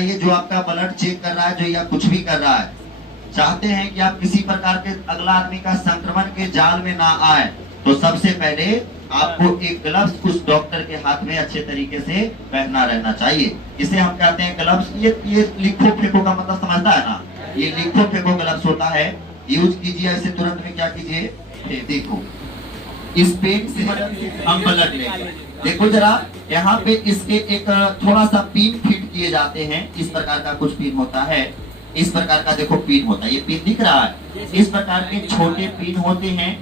चाहिए जो आपका ब्लड चेक कर रहा है, जो या कुछ भी कर रहा है, चाहते हैं कि आप किसी प्रकार के अगला आदमी का संक्रमण के जाल में ना आए, तो सबसे पहले आपको एक ग्लव्स उस डॉक्टर के हाथ में अच्छे तरीके से पहना रहना चाहिए। इसे हम कहते हैं ग्लव्स। ये लिखो फेंको का मतलब समझता है ना, ये लिखो फेंको ग्लव्स होता है, यूज कीजिए। ऐसे तुरंत में क्या कीजिए, देखो इस पेन से हम ब्लड लेंगे। देखो जरा यहाँ पे इसके एक थोड़ा सा पिन फिट किए जाते हैं, इस प्रकार का कुछ पिन होता है, इस प्रकार का देखो पिन होता है, ये पिन दिख रहा है, इस प्रकार के छोटे पिन होते हैं।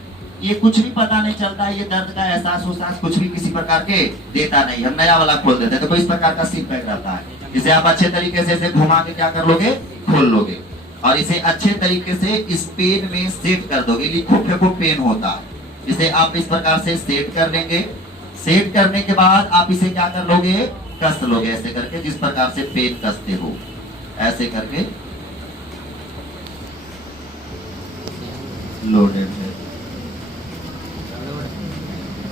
ये कुछ भी पता नहीं चलता, ये दर्द का एहसास उहसास कुछ भी किसी प्रकार के देता नहीं। हम नया वाला खोल देते हैं, देखो इस प्रकार का सील पैक रहता है, इसे आप अच्छे तरीके से इसे घुमा के क्या कर लोगे, खोल लोगे और इसे अच्छे तरीके से इस पेन में सेट कर दोगे। लिखो फेंको पेन होता है, इसे आप इस प्रकार से सेट कर लेंगे। सेट करने के बाद आप इसे क्या कर लोगे, कस लोगे ऐसे करके, जिस प्रकार से पेन कसते हो ऐसे करके। लोडेड है,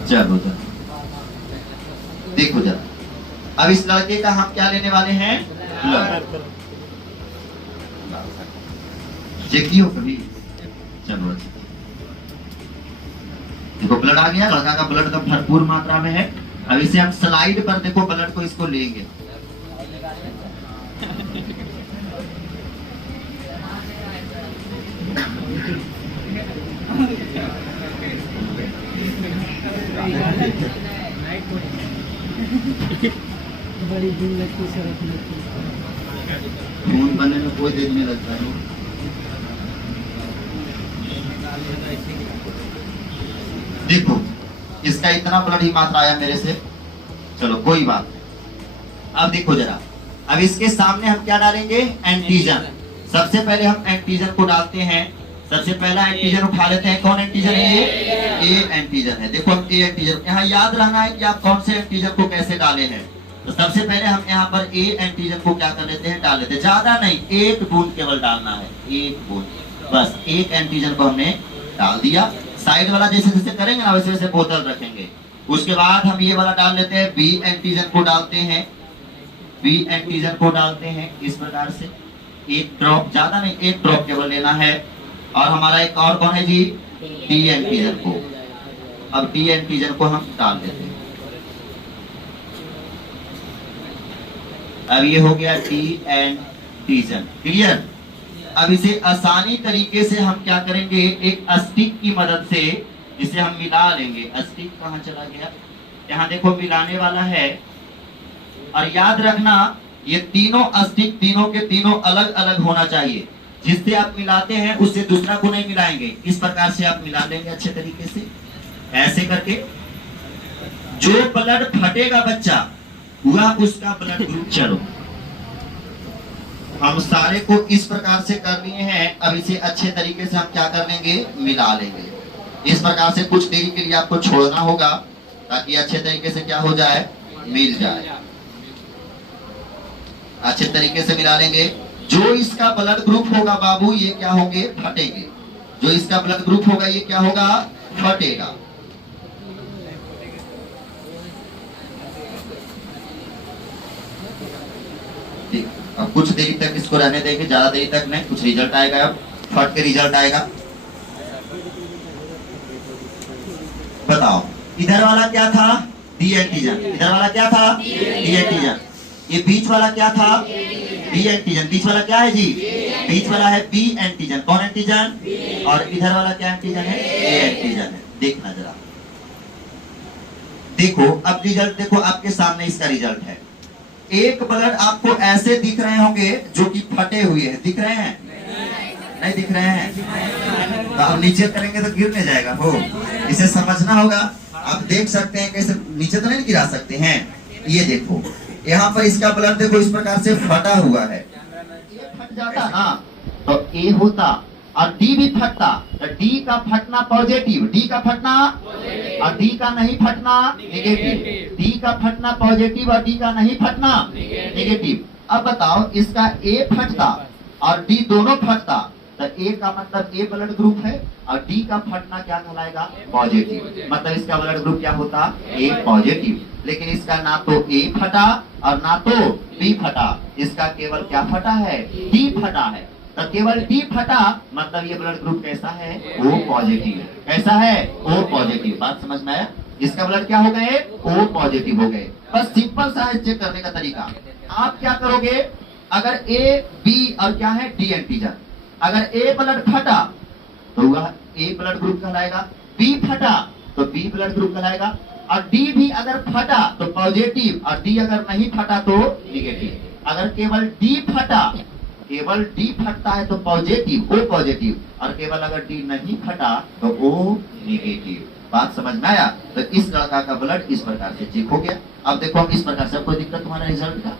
चलो जरा देखो जरा। अब इस लड़के का हम क्या लेने वाले हैं, ब्लड। चेक कियो कभी, चलो देखो ब्लड आ गया, लड़का का ब्लड तो भरपूर मात्रा में है। अब इसे हम स्लाइड पर देखो ब्लड को इसको लेंगे। बड़ी दिन लगती है, खून बनने में कोई देर नहीं लगता है। देखो इसका इतना ब्लड ही मात्रा आया मेरे से, चलो कोई बात नहीं। अब देखो जरा, अब इसके सामने हम क्या डालेंगे, एंटीजन। सबसे पहले हम एंटीजन को डालते हैं। सबसे पहला एंटीजन उठा लेते हैं। कौन एंटीजन है ये, ए एंटीजन है। देखो हम ए एंटीजन, यहाँ याद रहना है कि आप कौन से एंटीजन को कैसे डाले हैं। तो सबसे पहले हम यहाँ पर ए एंटीजन को क्या कर लेते हैं, डाल लेते हैं। ज्यादा नहीं, एक बूंद केवल डालना है, एक बूंद बस। एक एंटीजन को हमने डाल दिया। साइड वाला जैसे जैसे करेंगे ना वैसे वैसे बोतल रखेंगे। उसके बाद हम ये वाला डाल लेते हैं, बी एंटीजन को डालते हैं। बी एंटीजन को डालते हैं इस प्रकार से, एक ड्रॉप, ज्यादा नहीं, एक ड्रॉप केवल लेना है। और हमारा एक और कौन है जी, डी एंटीजन को। अब डी एंटीजन को हम डाल देते हैं। अब ये हो गया डी एंटीजन, क्लियर। अब इसे आसानी तरीके से हम क्या करेंगे, एक स्टिक की मदद से इसे हम मिला लेंगे। स्टिक कहाँ चला गया, यहाँ देखो मिलाने वाला है। और याद रखना ये तीनों स्टिक तीनों के तीनों अलग अलग होना चाहिए। जिससे आप मिलाते हैं उससे दूसरा को नहीं मिलाएंगे, इस प्रकार से आप मिला लेंगे अच्छे तरीके से ऐसे करके। जो ब्लड फटेगा बच्चा हुआ उसका ब्लड ग्रुप। चलो हम सारे को इस प्रकार से कर लिए हैं। अब इसे अच्छे तरीके से हम क्या कर लेंगे, मिला लेंगे। इस प्रकार से कुछ देरी के लिए आपको छोड़ना होगा ताकि अच्छे तरीके से क्या हो जाए, मिल जाए। अच्छे तरीके से मिला लेंगे। जो इसका ब्लड ग्रुप होगा बाबू ये क्या होंगे, फटेंगे। जो इसका ब्लड ग्रुप होगा ये क्या होगा, फटेगा। अब कुछ देरी तक इसको रहने देंगे, ज्यादा देरी तक नहीं, कुछ रिजल्ट आएगा। अब फट के रिजल्ट आएगा। बताओ इधर वाला क्या था, डी एंटीजन। इधर वाला क्या था, डी एंटीजन। ये बीच वाला क्या था, बी एंटीजन। बीच वाला क्या है जी, बीच वाला है बी एंटीजन। कौन एंटीजन, और इधर वाला क्या एंटीजन है, ए एंटीजन है। देखना जरा, देखो अब रिजल्ट देखो आपके सामने इसका रिजल्ट है। एक ब्लड आपको ऐसे दिख रहे होंगे जो कि फटे हुए हैं, दिख रहे हैं, नहीं दिख रहे हैं। तो अब नीचे करेंगे तो गिरने जाएगा हो, इसे समझना होगा। आप देख सकते हैं कैसे, नीचे तो नहीं गिरा सकते हैं। ये देखो यहाँ पर इसका ब्लड देखो इस प्रकार से फटा हुआ है। फट जाता ना तो ए होता और डी भी फटता, तो डी का फटना पॉजिटिव, डी का फटना और डी का नहीं फटना नेगेटिव। डी का फटना पॉजिटिव और डी का नहीं फटना नेगेटिव। अब बताओ इसका ए फटता और डी दोनों फटता, तो ए का मतलब ए ब्लड ग्रुप है और डी का फटना क्या कहलाएगा, पॉजिटिव। मतलब इसका ब्लड ग्रुप क्या होता, ए पॉजिटिव। लेकिन इसका ना तो ए फटा और ना तो बी फटा, इसका केवल क्या फटा है, डी फटा है। तो केवल डी फटा मतलब ये ब्लड ग्रुप कैसा है, ओ पॉजिटिव। कैसा है, ओ पॉजिटिव। बात समझ में आया? इसका ब्लड क्या हो गए, ओ पॉजिटिव हो गए। बस सिंपल सा है चेक करने का तरीका। आप क्या करोगे, अगर ए बी और क्या है, डी एंटीजन, अगर ए ब्लड फटा तो वह ए ब्लड ग्रुप कहलाएगा, बी फटा तो बी ब्लड ग्रुप कहलाएगा, और डी भी अगर फटा तो पॉजिटिव, और डी अगर नहीं फटा तो निगेटिव। अगर केवल डी फटा, केवल डी फटता है तो पॉजिटिव, ओ पॉजिटिव, और केवल अगर डी नहीं फटा तो ओ निगेटिव। बात समझ में आया? तो इस लड़का का ब्लड इस प्रकार से चेक हो गया। अब देखो हम इस प्रकार से, कोई दिक्कत तुम्हारा रिजल्ट का?